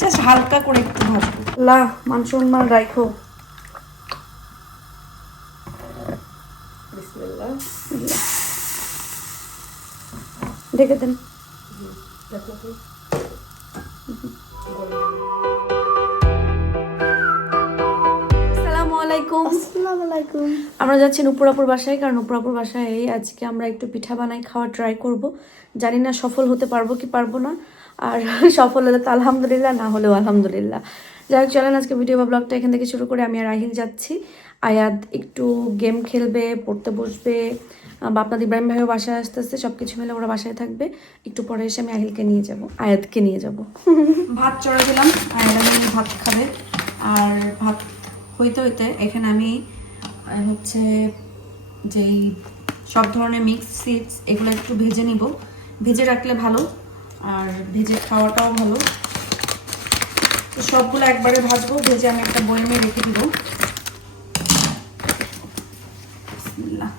Just হালকা করে একটু ভাজবো। লা মান সম্মান রাখো। বিসমিল্লাহ। ঢেকে দেন। আসসালামু আলাইকুম। আসসালামু আলাইকুম। আমরা যাচ্ছি নুপুরাপুর বাসায়, কারণ নুপুরাপুর বাসায় আজকে আমরা একটু পিঠা বানাই খাওয়া ট্রাই করব। জানি না সফল হতে পারবো কি পারবো না, আর সফল হলে তো আলহামদুলিল্লাহ, না হলেও আলহামদুলিল্লাহ। যাই হোক, চলেন আজকে ভিডিও বা ব্লগটা এখান থেকে শুরু করে। আমি আর রাহিল যাচ্ছি। আয়াত একটু গেম খেলবে, পড়তে বসবে, আপনাদের ইব্রাহিম ভাইও বাসায় আসতেছে, সব কিছু মিলে ওরা বাসায় থাকবে। একটু পরে এসে আমি আহিলকে নিয়ে যাব, আয়াতকে নিয়ে যাব। ভাত চড়ে দিলাম, আয়াত ভাত খাবে। আর ভাত হইতে হইতে এখানে আমি হচ্ছে যেই সব ধরনের মিক্স সিডস এগুলো একটু ভেজে নিব। ভেজে রাখলে ভালো, আর ভেজে খাওয়াটাও ভালো। তো সবগুলো একবারে ভাজবো, ভেজে আমি একটা বয়মে রেখে দিব। বিসমিল্লাহ।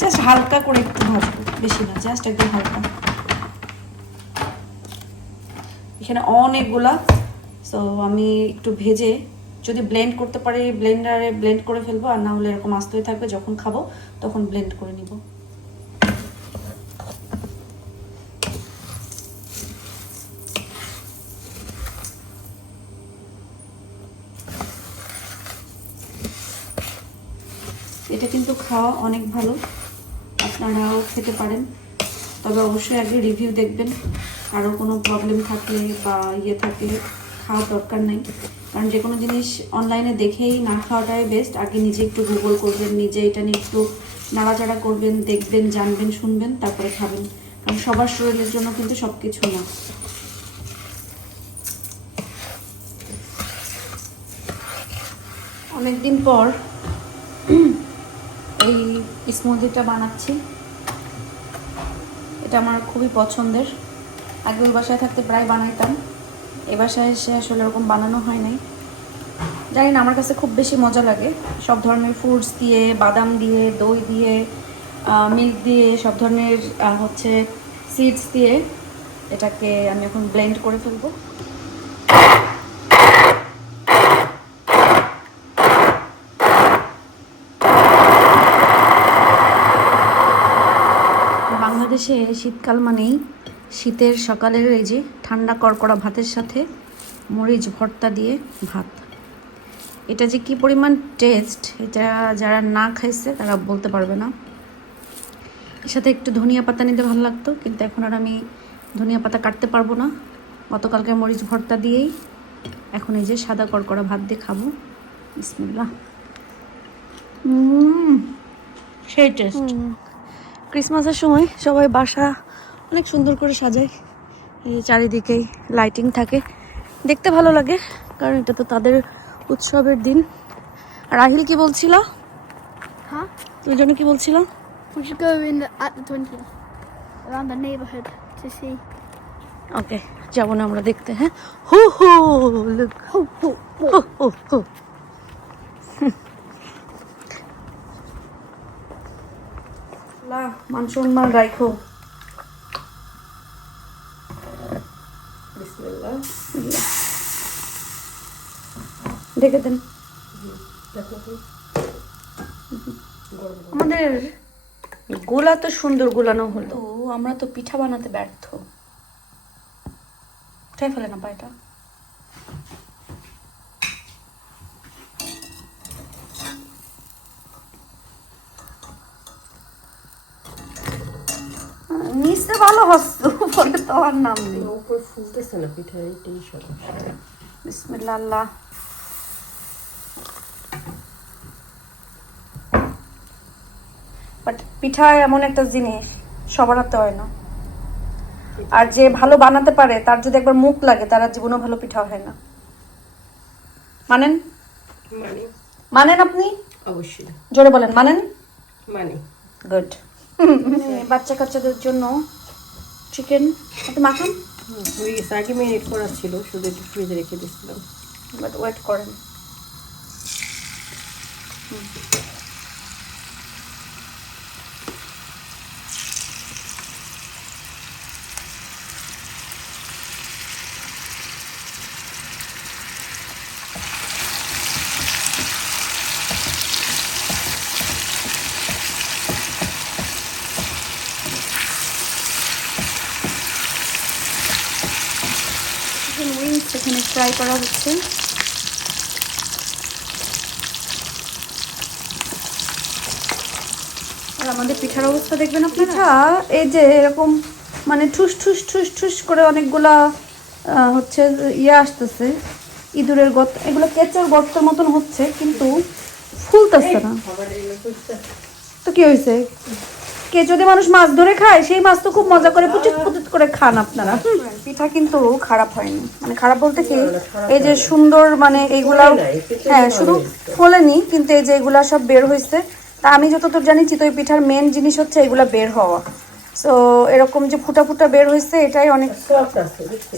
জাস্ট হালকা করে একটু ভাজবো, বেশি না, জাস্ট একদম হালকা। এখানে অনেকগুলা, সো আমি একটু ভেজে যদি ব্লেন্ড করতে পারি ব্লেন্ডারে ব্লেন্ড করে ফেলবো, আর না হলে এরকম আস্তই থাকবে, যখন খাবো তখন ব্লেন্ড করে নিব। এটা কিন্তু খাওয়া অনেক ভালো, আপনারাও খেতে পারেন, তবে অবশ্যই আগে রিভিউ দেখবেন। কারো কোনো প্রবলেম থাকলে বা থাকলে খাওয়ার দরকার নেই, কারণ যে কোনো জিনিস অনলাইনে দেখেই না খাওয়াটাই বেস্ট। আগে নিজে একটু গুগল করবেন, নিজে এটা নিয়ে একটু নাড়াচাড়া করবেন, দেখবেন, জানবেন, শুনবেন, তারপরে খাবেন, কারণ সবার শরীরের জন্য কিন্তু সব কিছু না। অনেকদিন পর এই স্মুদিটা বানাচ্ছি। এটা আমার খুবই পছন্দের। আগে ওই বাসায় থাকতে প্রায় বানাইতাম, এ বাসায় এসে আসলে এরকম বানানো হয় নাই। জানি না, আমার কাছে খুব বেশি মজা লাগে। সব ধরনের ফ্রুটস দিয়ে, বাদাম দিয়ে, দই দিয়ে, মিল্ক দিয়ে, সব ধরনের হচ্ছে সিডস দিয়ে এটাকে আমি এখন ব্লেন্ড করে ফেলবো। বাংলাদেশে শীতকাল মানেই শীতের সকালের এই যে ঠান্ডা কড়কড়া ভাতের সাথে মরিচ ভর্তা দিয়ে ভাত, এটা যে কি পরিমাণ টেস্ট, এটা যারা না খাইছে তারা বলতে পারবে না। এর সাথে একটু ধনিয়া পাতা নিতে ভালো লাগতো, কিন্তু এখন আর আমি ধনিয়া পাতা কাটতে পারবো না। গতকালকে মরিচ ভর্তা দিয়েই এখন এই যে সাদা কড়কড়া ভাত দিয়ে খাবো। বিসমিল্লাহ। সেই টেস্ট। ক্রিসমাসের সময় সবাই বাসা অনেক সুন্দর করে সাজায়, এই চারিদিকেই লাইটিং থাকে, দেখতে ভালো লাগে, কারণ এটা তো তাদের উৎসবের দিন। আর রাহিল কি বলছিল? Huh? তুই জন্য কি বলছিল? We should go in at the 20th around the neighborhood to see. ওকে, যাবো না আমরা দেখতে। হ্যাঁ, হু হু, look. Ho ho ho. হু হু হু। লা মান সম্মান রাখো। বিসমিল্লাহ। ঢেকে দেন। আমাদের গোলা তো সুন্দর গোলানো হলো, আমরা তো পিঠা বানাতে ব্যর্থ। উঠাই ফেলে না পায়টা। নিচে ভালো হস্ত, পরে তো আর নাম নেই। উপর ফুলতেছে না পিঠা, এইটাই সমস্যা। বিসমিল্লাহ। আল্লাহ। বাট পিঠা এমন একটা জিনিস সবার হাতে হয় না, আর যে ভালো বানাতে পারে তার যদি একবার মুখ লাগে তার আর জীবনেও ভালো পিঠা হয় না। মানেন? মানে মানেন আপনি? অবশ্যই জোরে বলেন, মানেন? মানে গুড। বাচ্চা কাচ্চাদের জন্য চিকেন আপনি মাখান, হয়ে গেছে। আগে মেরিনেট করা ছিল, শুধু একটু ফ্রিজে রেখে দিয়েছিলাম। বাট ওয়েট করেন। এখানে ফ্রাই করা হচ্ছে। আর আমাদের পিঠার অবস্থা দেখবেন আপনারা। পিঠা এই যে এরকম মানে ঠুস ঠুস ঠুস ঠুস করে অনেকগুলা হচ্ছে ইয়ে আসতেছে, ইঁদুরের গর্ত, এগুলো কেঁচার গর্তের মতন হচ্ছে, কিন্তু ফুলতেছে না। তো কি হয়েছে? কে যদি মানুষ মাছ ধরে খায়, সেই মাছ তো খুব মজা করে পুচুত পুচুত করে খান আপনারা। পিঠা কিন্তু খারাপ হয়নি, মানে খারাপ বলতে কি, এই যে সুন্দর মানে এইগুলা, হ্যাঁ শুধু ফোলেনি, কিন্তু এই যে এগুলা সব বের হয়েছে। তা আমি যতদূর জানি চিতই পিঠার মেন জিনিস হচ্ছে এগুলা বের হওয়া। সো এরকম যে ফুটা ফুটা বের হয়েছে, এটাই অনেক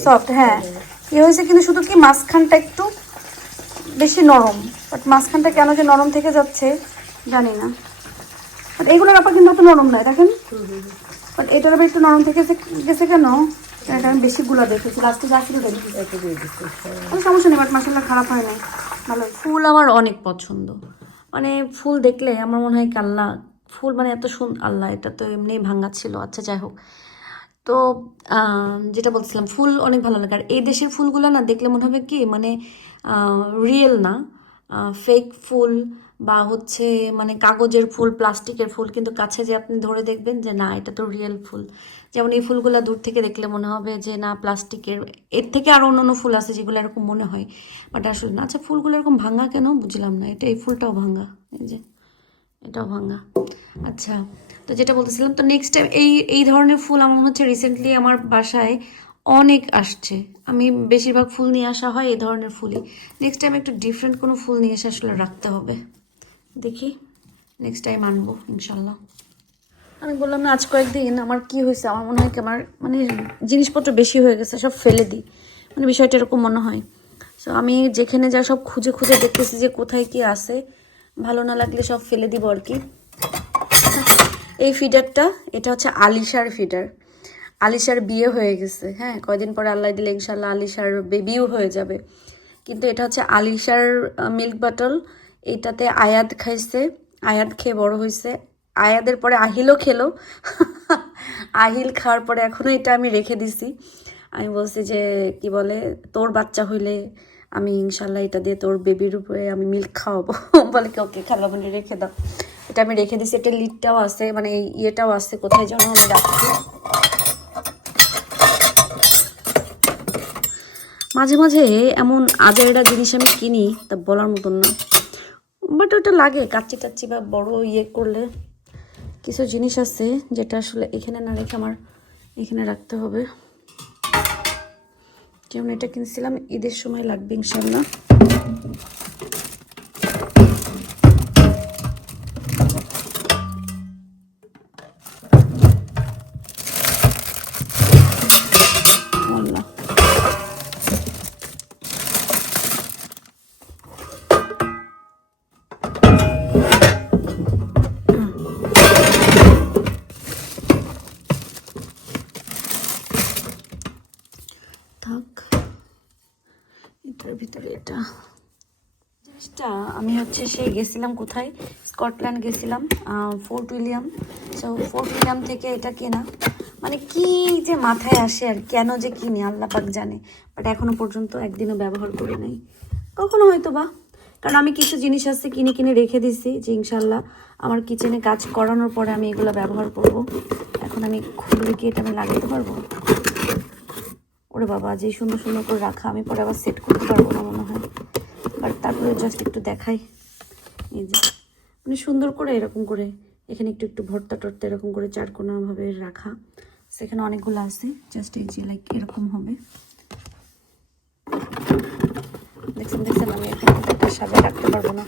সফট। হ্যাঁ, কি হয়েছে কিন্তু শুধু কি মাঝখানটা একটু বেশি নরম, বাট মাঝখানটা কেন যে নরম থেকে যাচ্ছে জানি না। বাট এইগুলোর আবার কিন্তু অত নরম নয়, দেখেন। বাট এটার আবার একটু নরম থেকে গেছে কেন, এটা আমি বেশি গুলা দেখেছি, লাস্টে যা ছিল সমস্যা নেই। বাট মাসাল্লাহ খারাপ হয় না, ভালো। ফুল আমার অনেক পছন্দ, মানে ফুল দেখলে আমার মনে হয় কি আল্লাহ, ফুল মানে এত সুন্দর, আল্লাহ এটা তো এমনি ভাঙা ছিল, আচ্ছা যাই হোক। তো যেটা বলছিলাম, ফুল অনেক ভালো লাগে। আর এই দেশের ফুলগুলো না দেখলে মনে হবে কি মানে রিয়েল না, ফেক ফুল বা হচ্ছে মানে কাগজের ফুল, প্লাস্টিকের ফুল, কিন্তু কাছে যে আপনি ধরে দেখবেন যে না এটা তো রিয়েল ফুল। যেমন এই ফুলগুলো দূর থেকে দেখলে মনে হবে যে না প্লাস্টিকের, এর থেকে আরও অন্য ফুল আছে যেগুলো এরকম মনে হয়, বাট আসলে না। আচ্ছা ফুলগুলো এরকম ভাঙা কেন বুঝলাম না, এটা এই ফুলটাও ভাঙা, এই যে এটাও ভাঙা। আচ্ছা, তো যেটা বলতেছিলাম, তো নেক্সট টাইম এই ধরনের ফুল আমার মনে হচ্ছে রিসেন্টলি আমার বাসায় অনেক আসছে। আমি বেশিরভাগ ফুল নিয়ে আসা হয় এই ধরনের ফুলই। নেক্সট টাইম একটু ডিফারেন্ট কোনো ফুল নিয়ে এসে আসলে রাখতে হবে, দেখি নেক্সট টাইম আনবো ইনশাল্লাহ। আমি বললাম না, আজ কয়েকদিন আমার কি হয়েছে, আমার মনে হয় কি আমার মানে জিনিসপত্র বেশি হয়ে গেছে, সব ফেলে দিই, মানে বিষয়টা এরকম মনে হয়। সো আমি যেখানে যা সব খুঁজে খুঁজে দেখতেছি যে কোথায় কি আছে, ভালো না লাগলে সব ফেলে দিব আর কি। এই ফিডারটা, এটা হচ্ছে আলিশার ফিডার। আলিশার বিয়ে হয়ে গেছে, হ্যাঁ কয়দিন পরে আল্লাহ দিলে ইনশাল্লাহ আলিশার বেবিও হয়ে যাবে। কিন্তু এটা হচ্ছে আলিশার মিল্ক বাটল। এটাতে আয়াদ খাইছে, আয়াদ খেয়ে বড় হয়েছে, আয়াদের পরে আহিলও খেলো। আহিল খাওয়ার পরে এখনও এটা আমি রেখে দিছি। আমি বলছি যে কি বলে, তোর বাচ্চা হইলে আমি ইনশাল্লাহ এটা দিয়ে তোর বেবির উপরে আমি মিল্ক খাওয়াবো। বলে কি ওকে খালামনি রেখে দাও। এটা আমি রেখে দিছি, এটা লিডটাও আছে, মানে এই ইয়েটাও আছে, কোথায় যেন আমি রাখছি। মাঝে মাঝে এমন আজেরটা জিনিস আমি কিনি তা বলার মতন না, বাট ওটা লাগে কাচ্চি টাচ্চি বা বড় ইয়ে করলে। কিছু জিনিস আছে যেটা আসলে এখানে না রেখে আমার এখানে রাখতে হবে। যেমন এটা কিনছিলাম, ঈদের সময় লাগবে ইনশাল্লাহ। থাক এটার ভিতরে। এটা জিনিসটা আমি হচ্ছে সেই গেছিলাম কোথায়, স্কটল্যান্ড গেছিলাম, fort William. So fort William থেকে এটা কেনা, মানে কি যে মাথায় আসে আর কেন যে কিনি আল্লাহ পাক জানে। বাট এখনো পর্যন্ত একদিনও ব্যবহার করি নাই, কখনো হয়তো বা, কারণ আমি কিছু জিনিস আছে কিনে কিনে রেখে দিছি যে ইনশাল্লাহ আমার কিচেনে কাজ করানোর পরে আমি এগুলো ব্যবহার করব। এখন আমি খুলে কি এটা আমি লাগাতে পারবো? ওরে বাবা, যে সুন্দর সুন্দর করে রাখা, আমি পরে আবার সেট করতে পারবো না মনে হয়। বাট তারপরে জাস্ট একটু দেখাই, এই যে মানে সুন্দর করে এরকম করে এখানে একটু একটু ভর্তা টর্তা এরকম করে চারকোনাভাবে রাখা, সেখানে অনেকগুলো আছে। জাস্ট এই যে লাইক এরকম হবে, দেখছেন দেখছেন, আমি এখানে একটা সাজায় রাখতে পারবো না।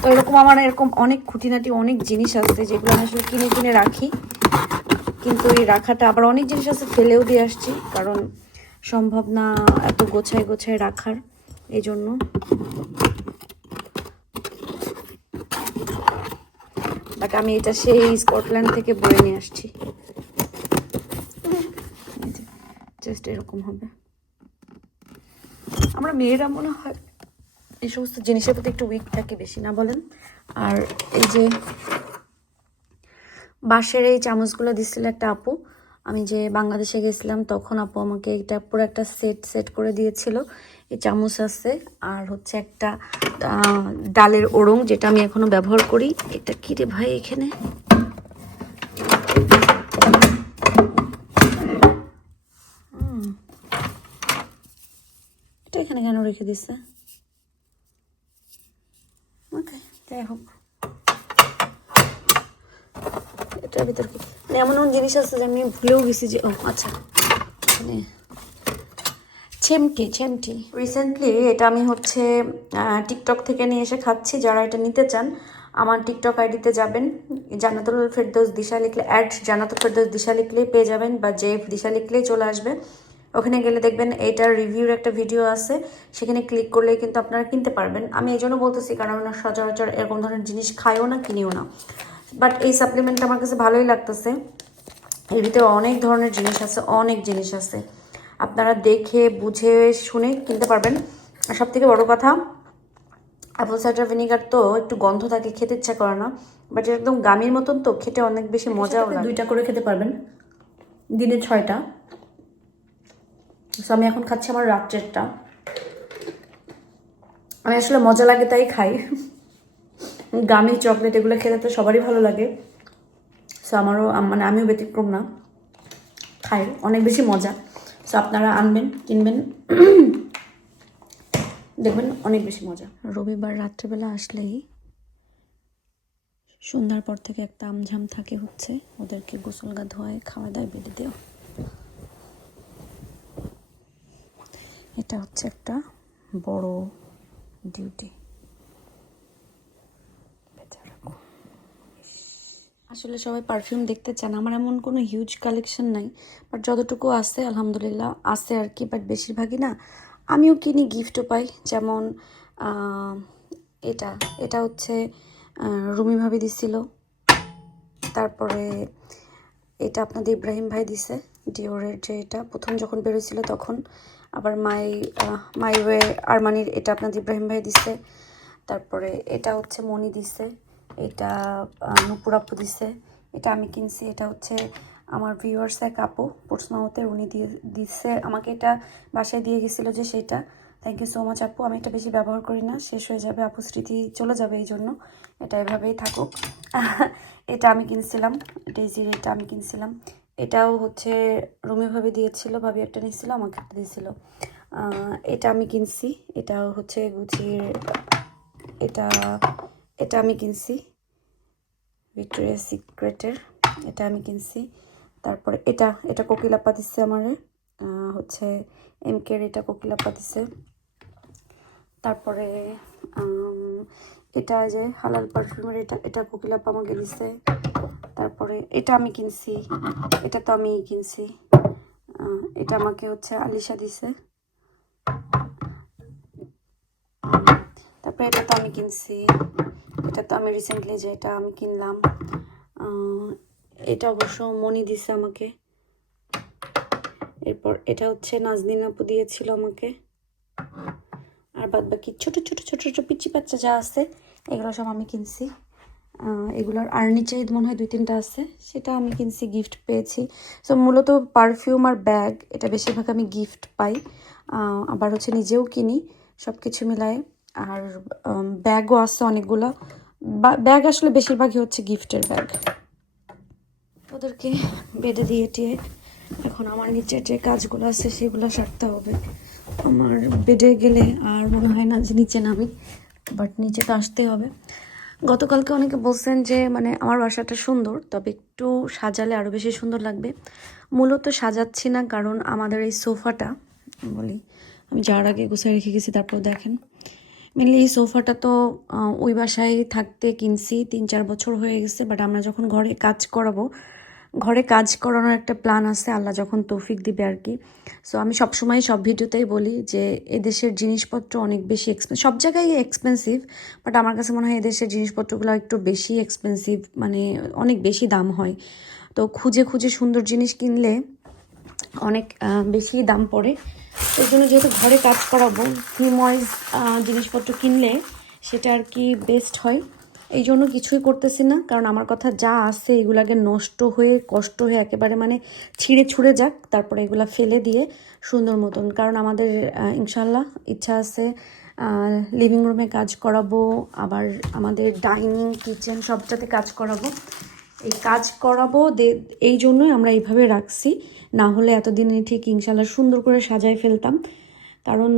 তো এরকম আমার এরকম অনেক খুঁটিনাটি অনেক জিনিস আছে যেগুলো আমি আসলে কিনে কিনে রাখি, কিন্তু এই রাখাটা আবার অনেক জিনিস আছে ফেলেও দিয়ে আসছি, কারণ সম্ভব না এত গোছায় গোছায় রাখার, এই জন্য। বাট আমি এটা সেই স্কটল্যান্ড থেকে বয়ে নিয়ে আসছি, জাস্ট এরকম হবে। আমরা মেয়েরা মনে হয় এই সমস্ত জিনিসের প্রতি একটু উইক থাকে বেশি, না বলেন? আর এই যে বাঁশের এই চামচগুলো দিচ্ছিল একটা আপু, আমি যে বাংলাদেশে গেছিলাম তখন আপু আমাকে এটা পুরো একটা সেট করে দিয়েছিল। এই চামচ আছে, আর হচ্ছে একটা ডালের ওড়ং, যেটা আমি এখনো ব্যবহার করি। এটা কি রে ভাই এখানে? এটা এখানে কেন রেখে দিচ্ছে? ওকে, যাই হোক, এটার ভিতর কি মানে এমন এমন জিনিস আছে যে আমি ভুলেও গেছি যে ও আচ্ছা, মানে ছেমটি রিসেন্টলি এটা আমি হচ্ছে টিকটক থেকে নিয়ে এসে খাচ্ছি। যারা এটা নিতে চান আমার টিকটক আইডিতে যাবেন, জান্নাতুল ফেরদৌস দিশা লিখলে জান্নাতুল ফেরদৌস দিশা লিখলেই পেয়ে যাবেন, বা জেফ দিশা লিখলেই চলে আসবে। ওখানে গেলে দেখবেন এইটার রিভিউর একটা ভিডিও আছে, সেখানে ক্লিক করলেই কিন্তু আপনারা কিনতে পারবেন। আমি এই জন্য বলতেছি কারণ আমরা সচরাচর এরকম ধরনের জিনিস খাইও না, কিনিও না, বাট এই সাপ্লিমেন্টটা আমার কাছে ভালোই লাগতেছে। এর ভিতরে অনেক ধরনের জিনিস আছে, অনেক জিনিস আছে, আপনারা দেখে বুঝে শুনে কিনতে পারবেন। আর সব থেকে বড় কথা, অ্যাপল সাইডার ভিনিগার তো একটু গন্ধ থাকে, খেতে ইচ্ছা করে না, বাট একদম গামির মতন তো, খেতে অনেক বেশি মজাও লাগে। 2টা করে খেতে পারবেন, দিনে 6টা। সো আমি এখন খাচ্ছি আমার রাত্রেরটা। আমি আসলে মজা লাগে তাই খাই। গামি চকলেট এগুলো খেতে তো সবারই ভালো লাগে, সো আমারও মানে আমিও ব্যতিক্রম না, খাই, অনেক বেশি মজা। সো আপনারা আনবেন, কিনবেন, দেখবেন অনেক বেশি মজা। রবিবার রাত্রেবেলা আসলেই সন্ধ্যার পর থেকে একটা আমঝাম থাকে, হচ্ছে ওদেরকে গোসল গা ধোয়ায়, খাওয়া দাওয়া, বেঁধে দেওয়া। এটা হচ্ছে একটা বড় ডিউটি। আসলে সবাই পারফিউম দেখতে চান, আমার এমন কোনো হিউজ কালেকশন নাই, বাট যতটুকু আছে আলহামদুলিল্লাহ আছে আর কি, বাট বেশিরভাগই না আমিও কিনি, গিফটও পাই। যেমন এটা এটা হচ্ছে রুমি ভাবি দিছিল, তারপরে এটা আপনাদের ইব্রাহিম ভাই দিছে, ডিওরের যে এটা প্রথম যখন বেরোছিল তখন। আবার মাই ওয়ে আরমানির এটা আপনাদের ইব্রাহিম ভাই দিছে। তারপরে এটা হচ্ছে মনি দিছে, এটা নুপুর আপু দিছে, এটা আমি কিনছি। এটা হচ্ছে আমার ভিউয়ার্স এক আপু পোর্টসমাউথে, উনি দিচ্ছে আমাকে, এটা বাসায় দিয়ে গেছিলো যে সেটা। থ্যাংক ইউ সো মাচ আপু। আমি এটা বেশি ব্যবহার করি না, শেষ হয়ে যাবে, আপু স্মৃতি চলে যাবে, এই জন্য এটা এভাবেই থাকুক। এটা আমি কিনছিলাম, ডেজির এটা আমি কিনছিলাম। এটাও হচ্ছে রুমি ভাবি দিয়েছিল, ভাবি একটা নিয়েছিল, আমাকে একটা দিয়েছিল। এটা আমি কিনছি, এটাও হচ্ছে গুচির, এটা এটা আমি কিনছি ভিক্টোরিয়া সিক্রেটের, এটা আমি কিনছি। তারপরে এটা এটা কোকিলাপ্পা দিচ্ছে আমারে, হচ্ছে এমকের এটা কোকিলাপ্পা দিচ্ছে। তারপরে এটা যে হালাল পারফিউমের এটা এটা কোকিলাপ্পা আমাকে দিচ্ছে। তারপরে এটা আমি কিনছি, এটা তো আমি কিনছি, এটা আমাকে হচ্ছে আলিশা দিছে। তারপরে এটা তো আমি কিনছি, এটা তো আমি রিসেন্টলি যে এটা আমি কিনলাম, এটা অবশ্য মনি দিছে আমাকে। এরপর এটা হচ্ছে নাজনীন আপু দিয়েছিল আমাকে। আর বাদ বাকি ছোটো ছোটো ছোটো ছোটো পিচি বাচ্চা যা আছে এগুলো সব আমি কিনছি। এগুলোর আর নিচে মনে হয় 2-3টা আছে, সেটা আমি কিনছি, গিফট পেয়েছি। সো মূলত পারফিউম আর ব্যাগ এটা বেশিরভাগ আমি গিফট পাই, আবার হচ্ছে নিজেও কিনি, সব কিছু মিলায়। আর ব্যাগও আছে অনেকগুলো, ব্যাগ আসলে বেশিরভাগই হচ্ছে গিফটের ব্যাগ। ওদেরকে বেঁধে দিয়ে টিয়ে এখন আমার নিচের যে কাজগুলো আছে সেগুলো সারতে হবে। আমার বেডে গেলে আর মনে হয় না যে নিচে নামি, বাট নিচে তো আসতে হবে। গতকালকে অনেকে বলছেন যে মানে আমার বাসাটা সুন্দর, তবে একটু সাজালে আরও বেশি সুন্দর লাগবে। মূলত সাজাচ্ছি না, কারণ আমাদের এই সোফাটা, বলি আমি যাওয়ার আগে গুছিয়ে রেখে গেছি, তারপর দেখেন মেনলি এই সোফাটা তো ওই বাসায় থাকতে কিনছি, 3-4 বছর হয়ে গেছে, বাট আমরা যখন ঘরে কাজ করাবো, ঘরে কাজ করানোর একটা প্ল্যান আছে, আল্লাহ যখন তৌফিক দিবে আর কি। সো আমি সবসময় সব ভিডিওতেই বলি যে এদেশের জিনিসপত্র অনেক বেশি সব জায়গায় এক্সপেন্সিভ, বাট আমার কাছে মনে হয় এদেশের জিনিসপত্রগুলো একটু বেশি এক্সপেন্সিভ, মানে অনেক বেশি দাম হয়। তো খুঁজে খুঁজে সুন্দর জিনিস কিনলে অনেক বেশি দাম পড়ে। এই জন্য যেহেতু ঘরে কাজ করাবো, থিম ওয়াইজ জিনিসপত্র কিনলে সেটা আর কি বেস্ট হয়। এই জন্য কিছুই করতেছি না, কারণ আমার কথা যা আছে এগুলাকে নষ্ট হয়ে কষ্ট হয়ে একেবারে মানে ছিঁড়ে ছুঁড়ে যাক, তারপরে এগুলা ফেলে দিয়ে সুন্দর মতন, কারণ আমাদের ইনশাল্লাহ ইচ্ছা আছে লিভিং রুমে কাজ করাবো, আবার আমাদের ডাইনিং কিচেন সবটাতে কাজ করাবো। এই কাজ করাবো এই জন্যই আমরা এইভাবে রাখছি, না হলে এতদিনে ঠিক ইনশাল্লাহ সুন্দর করে সাজায় ফেলতাম। কারণ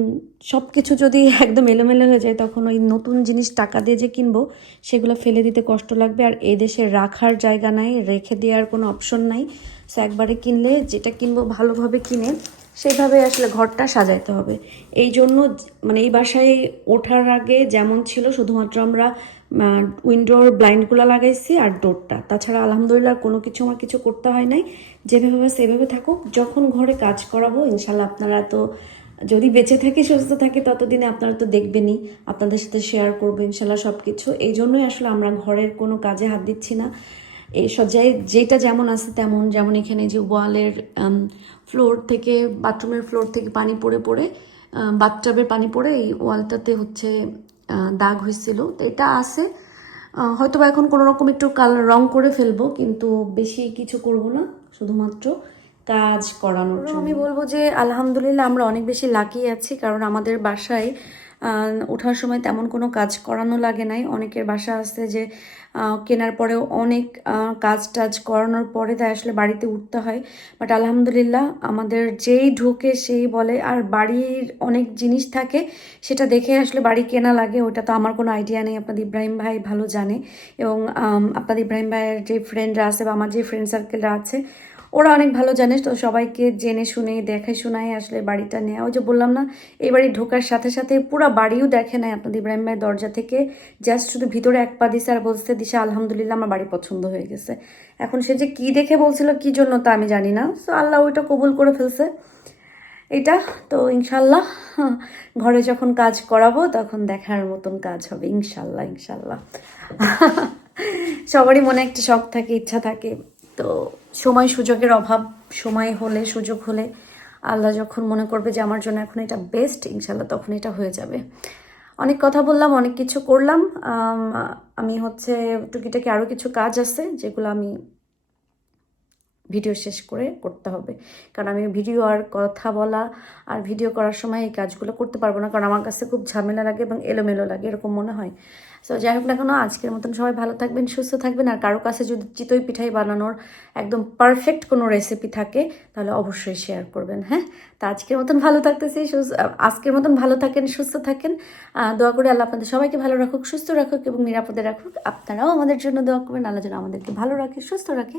সব কিছু যদি একদম এলোমেলো হয়ে যায় তখন ওই নতুন জিনিস টাকা দিয়ে যে কিনবো সেগুলো ফেলে দিতে কষ্ট লাগবে, আর এদেশে রাখার জায়গা নাই, রেখে দেওয়ার কোনো অপশন নাই। সো একবারে কিনলে যেটা কিনবো ভালোভাবে কিনে সেইভাবে আসলে ঘরটা সাজাইতে হবে। এই জন্য মানে এই বাসায় ওঠার আগে যেমন ছিল শুধুমাত্র আমরা উইন্ডোর ব্লাইন্ডগুলো লাগাইছি আর ডোরটা, তাছাড়া আলহামদুলিল্লাহ কোনো কিছু আমার কিছু করতে হয় নাই। যেভাবে সেভাবে থাকুক, যখন ঘরে কাজ করাবো ইনশাল্লাহ আপনারা তো যদি বেঁচে থাকি সুস্থ থাকি ততদিনে আপনারা তো দেখবেনই, আপনাদের সাথে শেয়ার করবো ইনশাল্লাহ সব কিছু। এই জন্যই আসলে আমরা ঘরের কোনো কাজে হাত দিচ্ছি না। এই সজ্জায় যেটা যেমন আছে তেমন, যেমন এখানে যে ওয়ালের ফ্লোর থেকে বাথরুমের ফ্লোর থেকে পানি পড়ে পড়ে বাথটাবের পানি পড়ে এই ওয়ালটাতে হচ্ছে দাগ হয়েছিল, তো এটা আছে। হয়তো বা এখন কোনো রকম একটু কালার রং করে ফেলবো, কিন্তু বেশি কিছু করব না, শুধুমাত্র কাজ করানোর জন্য। আমি বলবো যে আলহামদুলিল্লাহ আমরা অনেক বেশি লাকি আছি, কারণ আমাদের বাসায় ওঠার সময় তেমন কোনো কাজ করানো লাগে নাই। অনেকের বাসা আছে যে কেনার পরেও অনেক কাজ টাজ করানোর পরে তাই আসলে বাড়িতে উঠতে হয়, বাট আলহামদুলিল্লাহ আমাদের যেই ঢুকে সেই বলে, আর বাড়ির অনেক জিনিস থাকে সেটা দেখে আসলে বাড়ি কেনা লাগে, ওটা তো আমার কোনো আইডিয়া নেই, আপনাদের ইব্রাহিম ভাই ভালো জানে। এবং আপনাদের ইব্রাহিম ভাইয়ের যে ফ্রেন্ডরা আছে বা আমার যে ফ্রেন্ড সার্কেলরা আছে ওরা অনেক ভালো জানে, তো সবাইকে জেনে শুনে দেখে শোনায় আসলে বাড়িটা নেওয়া। ওই যে বললাম না, এই বাড়ি ঢোকার সাথে সাথে পুরো বাড়িও দেখে নেয় আপনাদের ইব্রাহিম ভাই দরজা থেকে, জাস্ট শুধু ভিতরে এক পা দিছে আর বলছে দিশা আলহামদুলিল্লাহ আমার বাড়ি পছন্দ হয়ে গেছে। এখন সে যে কি দেখে বলছিল কি জন্য তা আমি জানি না, তো আল্লাহ ওইটা কবুল করে ফেলছে এটা। তো ইনশাল্লাহ ঘরে যখন কাজ করাবো তখন দেখার মতন কাজ হবে ইনশাল্লাহ ইনশাল্লাহ। সবারই মনে একটা শখ থাকে, ইচ্ছা থাকে, তো সময় সুযোগের অভাব, সময় হলে সুযোগ হলে আল্লাহ যখন মনে করবে যে আমার জন্য এখন এটা বেস্ট, ইনশাল্লাহ তখন এটা হয়ে যাবে। অনেক কথা বললাম, অনেক কিছু করলাম। আমি হচ্ছে টুকিটাকি আরও কিছু কাজ আছে যেগুলো আমি ভিডিও শেষ করে করতে হবে, কারণ আমি ভিডিও আর কথা বলা আর ভিডিও করার সময় এই কাজগুলো করতে পারবো না, কারণ আমার কাছে খুব ঝামেলা লাগে এবং এলোমেলো লাগে এরকম মনে হয়। সো যাই হোক না কেন, আজকের মতন সবাই ভালো থাকবেন, সুস্থ থাকবেন। আর কারো কাছে যদি চিতই পিঠাই বানানোর একদম পারফেক্ট কোনো রেসিপি থাকে তাহলে অবশ্যই শেয়ার করবেন। হ্যাঁ, তা আজকের মতন ভালো থাকতেছি, আজকের মতন ভালো থাকেন, সুস্থ থাকেন। দোয়া করে আল্লাহ আপনাদের সবাইকে ভালো রাখুক, সুস্থ রাখুক এবং নিরাপদে রাখুক। আপনারাও আমাদের জন্য দোয়া করবেন, আল্লাহ যেন আমাদেরকে ভালো রাখে, সুস্থ রাখে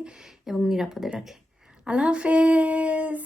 এবং নিরাপদে রাখে। আল্লাহ হাফেজ।